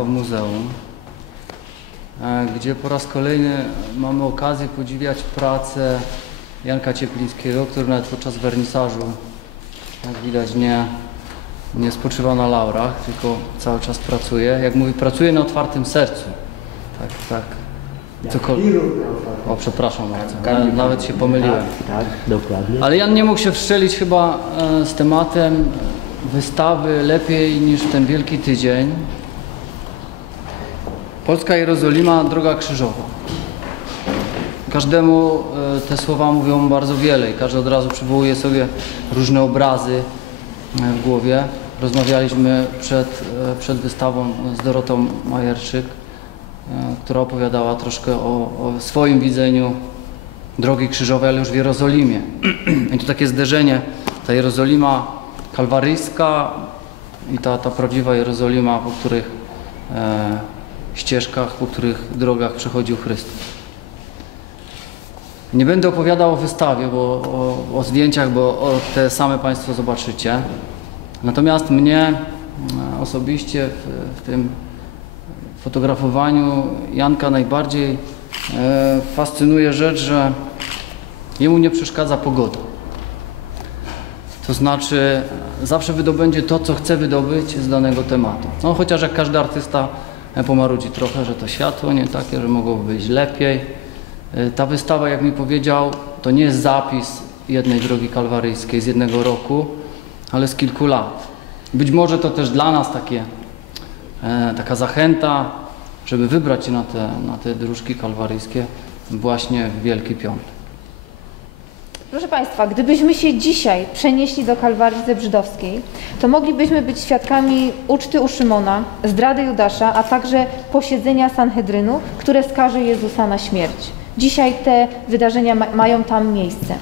Państwa w muzeum, e, gdzie po raz kolejny mamy okazję podziwiać pracę Janka Cieplińskiego, który nawet podczas wernisażu, jak widać, nie, nie spoczywa na laurach, tylko cały czas pracuje. Jak mówi, pracuje na otwartym sercu. Tak, tak. Cokolwiek. O, przepraszam bardzo, na- nawet się pomyliłem. Tak, tak, dokładnie. Ale Jan nie mógł się wstrzelić chyba e, z tematem wystawy lepiej niż ten Wielki Tydzień. Polska Jerozolima, droga krzyżowa. Każdemu e, te słowa mówią bardzo wiele i każdy od razu przywołuje sobie różne obrazy e, w głowie. Rozmawialiśmy przed, e, przed wystawą z Dorotą Majerczyk, która opowiadała troszkę o, o swoim widzeniu drogi krzyżowej, ale już w Jerozolimie. I tu takie zderzenie, ta Jerozolima kalwaryjska i ta, ta prawdziwa Jerozolima, po których ścieżkach, po których drogach przechodził Chrystus. Nie będę opowiadał o wystawie, bo o, o zdjęciach, bo te same Państwo zobaczycie. Natomiast mnie e, osobiście w, w tym fotografowaniu Janka najbardziej e, fascynuje rzecz, że jemu nie przeszkadza pogoda. To znaczy zawsze wydobędzie to, co chce wydobyć z danego tematu. No chociaż jak każdy artysta pomarudzi trochę, że to światło nie takie, że mogłoby być lepiej. E, Ta wystawa, jak mi powiedział, to nie jest zapis jednej drogi kalwaryjskiej z jednego roku, ale z kilku lat. Być może to też dla nas takie, e, taka zachęta, żeby wybrać się na te, na te dróżki kalwaryjskie właśnie w Wielki Piątek. Proszę Państwa, gdybyśmy się dzisiaj przenieśli do Kalwarii Zebrzydowskiej, to moglibyśmy być świadkami uczty u Szymona, zdrady Judasza, a także posiedzenia Sanhedrynu, które skaże Jezusa na śmierć. Dzisiaj te wydarzenia ma mają tam miejsce.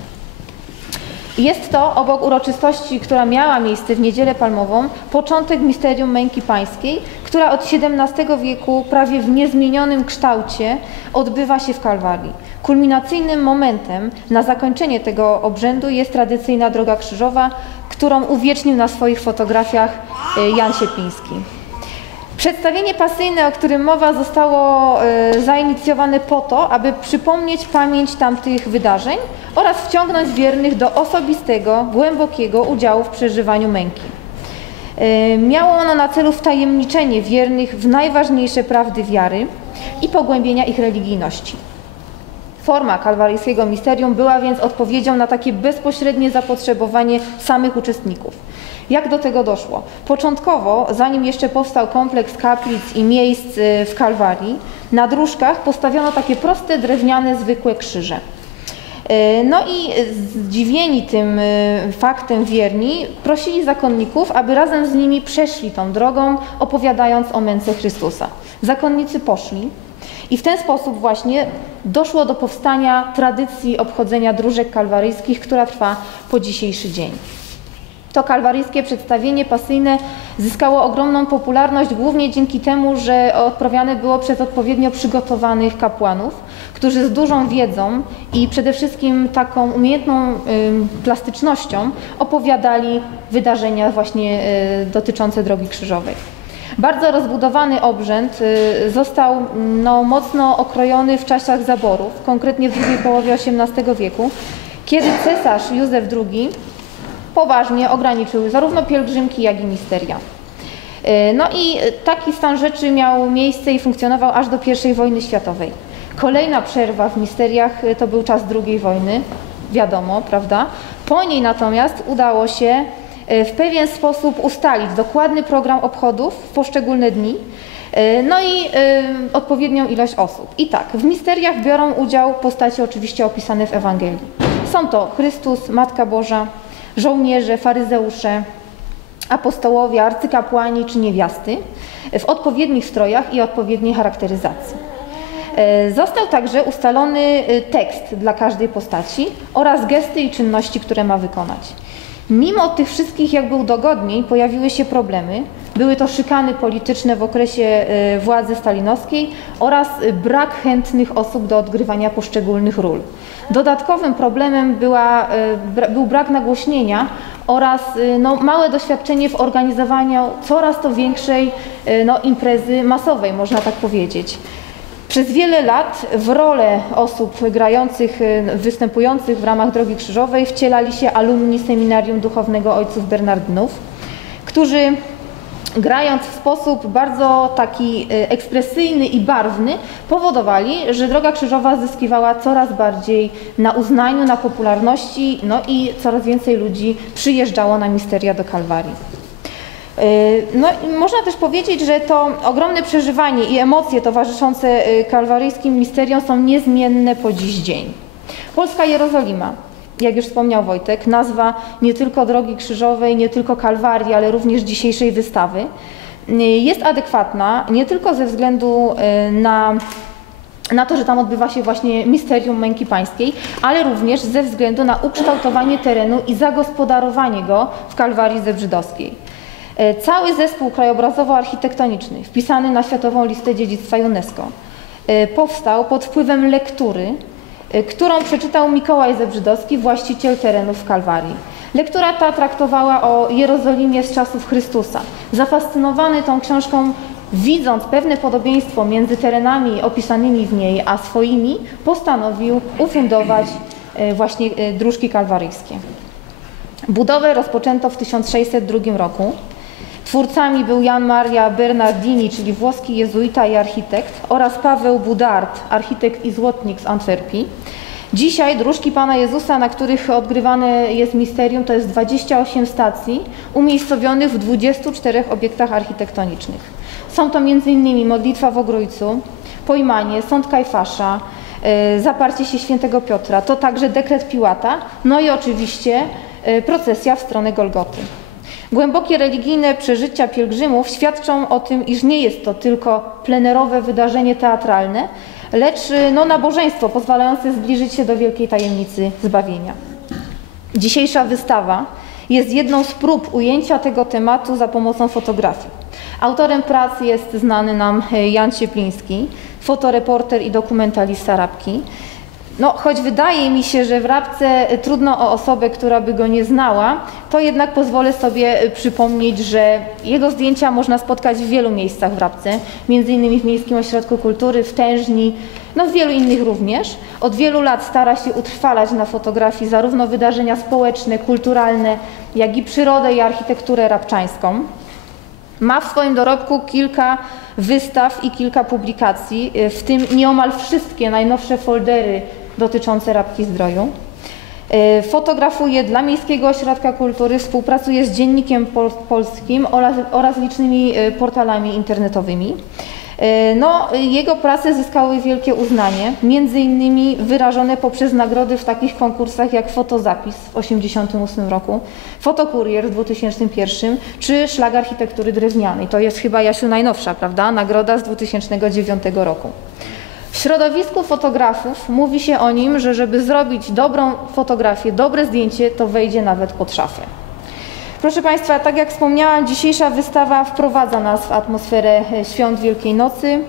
Jest to, obok uroczystości, która miała miejsce w Niedzielę Palmową, początek misterium męki pańskiej, która od XVII wieku prawie w niezmienionym kształcie odbywa się w Kalwarii. Kulminacyjnym momentem na zakończenie tego obrzędu jest tradycyjna droga krzyżowa, którą uwiecznił na swoich fotografiach e, Jan Siepliński. Przedstawienie pasyjne, o którym mowa, zostało e, zainicjowane po to, aby przypomnieć pamięć tamtych wydarzeń oraz wciągnąć wiernych do osobistego, głębokiego udziału w przeżywaniu męki. E, Miało ono na celu wtajemniczenie wiernych w najważniejsze prawdy wiary i pogłębienia ich religijności. Forma kalwaryjskiego misterium była więc odpowiedzią na takie bezpośrednie zapotrzebowanie samych uczestników. Jak do tego doszło? Początkowo, zanim jeszcze powstał kompleks kaplic i miejsc y, w Kalwarii, na dróżkach postawiono takie proste, drewniane, zwykłe krzyże. Y, No i zdziwieni tym y, faktem wierni prosili zakonników, aby razem z nimi przeszli tą drogą, opowiadając o męce Chrystusa. Zakonnicy poszli i w ten sposób właśnie doszło do powstania tradycji obchodzenia dróżek kalwaryjskich, która trwa po dzisiejszy dzień. To kalwaryjskie przedstawienie pasyjne zyskało ogromną popularność głównie dzięki temu, że odprawiane było przez odpowiednio przygotowanych kapłanów, którzy z dużą wiedzą i przede wszystkim taką umiejętną plastycznością opowiadali wydarzenia właśnie y, dotyczące Drogi Krzyżowej. Bardzo rozbudowany obrzęd y, został no, mocno okrojony w czasach zaborów, konkretnie w drugiej połowie XVIII wieku, kiedy cesarz Józef II poważnie ograniczyły zarówno pielgrzymki, jak i misteria. Y, No i taki stan rzeczy miał miejsce i funkcjonował aż do I wojny światowej. Kolejna przerwa w misteriach y, to był czas II wojny, wiadomo, prawda? Po niej natomiast udało się y, w pewien sposób ustalić dokładny program obchodów w poszczególne dni, y, no i y, odpowiednią ilość osób. I tak, w misteriach biorą udział postacie oczywiście opisane w Ewangelii. Są to Chrystus, Matka Boża, żołnierze, faryzeusze, apostołowie, arcykapłani czy niewiasty w odpowiednich strojach i odpowiedniej charakteryzacji. E, Został także ustalony e, tekst dla każdej postaci oraz gesty i czynności, które ma wykonać. Mimo tych wszystkich jakby udogodnień pojawiły się problemy. Były to szykany polityczne w okresie e, władzy stalinowskiej oraz e, brak chętnych osób do odgrywania poszczególnych ról. Dodatkowym problemem była, e, był brak nagłośnienia oraz no, małe doświadczenie w organizowaniu coraz to większej no, imprezy masowej, można tak powiedzieć. Przez wiele lat w rolę osób grających, występujących w ramach Drogi Krzyżowej wcielali się alumni Seminarium Duchownego Ojców Bernardynów, którzy grając w sposób bardzo taki y, ekspresyjny i barwny, powodowali, że Droga Krzyżowa zyskiwała coraz bardziej na uznaniu, na popularności, no i coraz więcej ludzi przyjeżdżało na misteria do Kalwarii. Y, No można też powiedzieć, że to ogromne przeżywanie i emocje towarzyszące y, kalwaryjskim misteriom są niezmienne po dziś dzień. Polska Jerozolima, jak już wspomniał Wojtek, nazwa nie tylko Drogi Krzyżowej, nie tylko Kalwarii, ale również dzisiejszej wystawy, y, jest adekwatna nie tylko ze względu y, na na to, że tam odbywa się właśnie misterium męki pańskiej, ale również ze względu na ukształtowanie terenu i zagospodarowanie go w Kalwarii Zebrzydowskiej. E, Cały zespół krajobrazowo-architektoniczny, wpisany na Światową Listę Dziedzictwa UNESCO, powstał pod wpływem lektury, którą przeczytał Mikołaj Zebrzydowski, właściciel terenów Kalwarii. Lektura ta traktowała o Jerozolimie z czasów Chrystusa. Zafascynowany tą książką, widząc pewne podobieństwo między terenami opisanymi w niej a swoimi, postanowił ufundować e, właśnie e, dróżki kalwaryjskie. Budowę rozpoczęto w 1602 roku. Twórcami był Jan Maria Bernardini, czyli włoski jezuita i architekt, oraz Paweł Budart, architekt i złotnik z Antwerpii. Dzisiaj dróżki Pana Jezusa, na których odgrywane jest misterium, to jest 28 stacji umiejscowionych w 24 obiektach architektonicznych. Są to m.in. modlitwa w Ogrójcu, pojmanie, sąd Kajfasza, e, zaparcie się świętego Piotra, to także dekret Piłata, no i oczywiście e, procesja w stronę Golgoty. Głębokie religijne przeżycia pielgrzymów świadczą o tym, iż nie jest to tylko plenerowe wydarzenie teatralne, lecz y, no, nabożeństwo pozwalające zbliżyć się do wielkiej tajemnicy zbawienia. Dzisiejsza wystawa jest jedną z prób ujęcia tego tematu za pomocą fotografii. Autorem pracy jest znany nam e, Jan Ciepliński, fotoreporter i dokumentalista Rabki. No, choć wydaje mi się, że w Rabce e, trudno o osobę, która by go nie znała, to jednak pozwolę sobie e, przypomnieć, że jego zdjęcia można spotkać w wielu miejscach w Rabce, między innymi w Miejskim Ośrodku Kultury, w Tężni, no w wielu innych również. Od wielu lat stara się utrwalać na fotografii zarówno wydarzenia społeczne, kulturalne, jak i przyrodę i architekturę rabczańską. Ma w swoim dorobku kilka wystaw i kilka publikacji, y, w tym nieomal wszystkie najnowsze foldery dotyczące Rabki Zdroju. Y, Fotografuje dla Miejskiego Ośrodka Kultury, współpracuje z Dziennikiem Pol Polskim oraz, oraz licznymi y, portalami internetowymi. Y, No, jego prace zyskały wielkie uznanie, między innymi wyrażone poprzez nagrody w takich konkursach jak Fotozapis w 1988 roku, Fotokurier w 2001 czy Szlag Architektury Drewnianej. To jest chyba Jasiu najnowsza, prawda? Nagroda z 2009 roku. W środowisku fotografów mówi się o nim, że żeby zrobić dobrą fotografię, dobre zdjęcie, to wejdzie nawet pod szafę. Proszę Państwa, tak jak wspomniałam, dzisiejsza wystawa wprowadza nas w atmosferę e, świąt Wielkiej Nocy,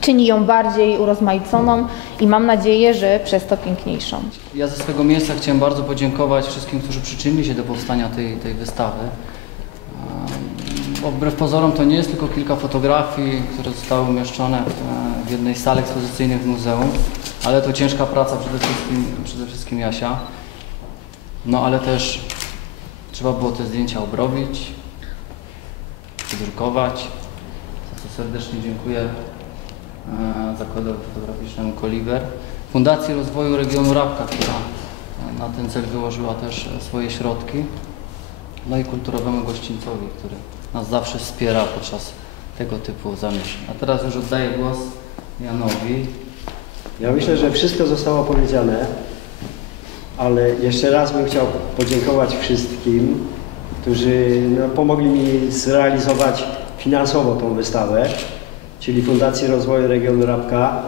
czyni ją bardziej urozmaiconą i mam nadzieję, że przez to piękniejszą. Ja ze swego miejsca chciałem bardzo podziękować wszystkim, którzy przyczynili się do powstania tej, tej wystawy. Ehm, wbrew pozorom to nie jest tylko kilka fotografii, które zostały umieszczone w, w jednej z sal ekspozycyjnych w muzeum, ale to ciężka praca przede wszystkim, przede wszystkim Jasia. No ale też trzeba było te zdjęcia obrobić, wydrukować, za co serdecznie dziękuję e, Zakładowi Fotograficznemu Koliber, Fundacji Rozwoju Regionu Rabka, która na ten cel wyłożyła też swoje środki, no i kulturowemu gościńcowi, który nas zawsze wspiera podczas tego typu zamierzeń. A teraz już oddaję głos Janowi. Ja myślę, że wszystko zostało powiedziane, ale jeszcze raz bym chciał podziękować wszystkim, którzy no, pomogli mi zrealizować finansowo tą wystawę, czyli Fundacji Rozwoju Regionu Rabka,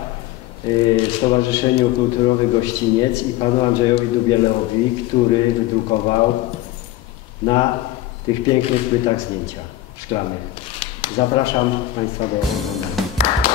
y, Stowarzyszeniu Kulturowy Gościniec i panu Andrzejowi Dubieleowi, który wydrukował na tych pięknych płytach zdjęcia szklanych. Zapraszam Państwa do oglądania.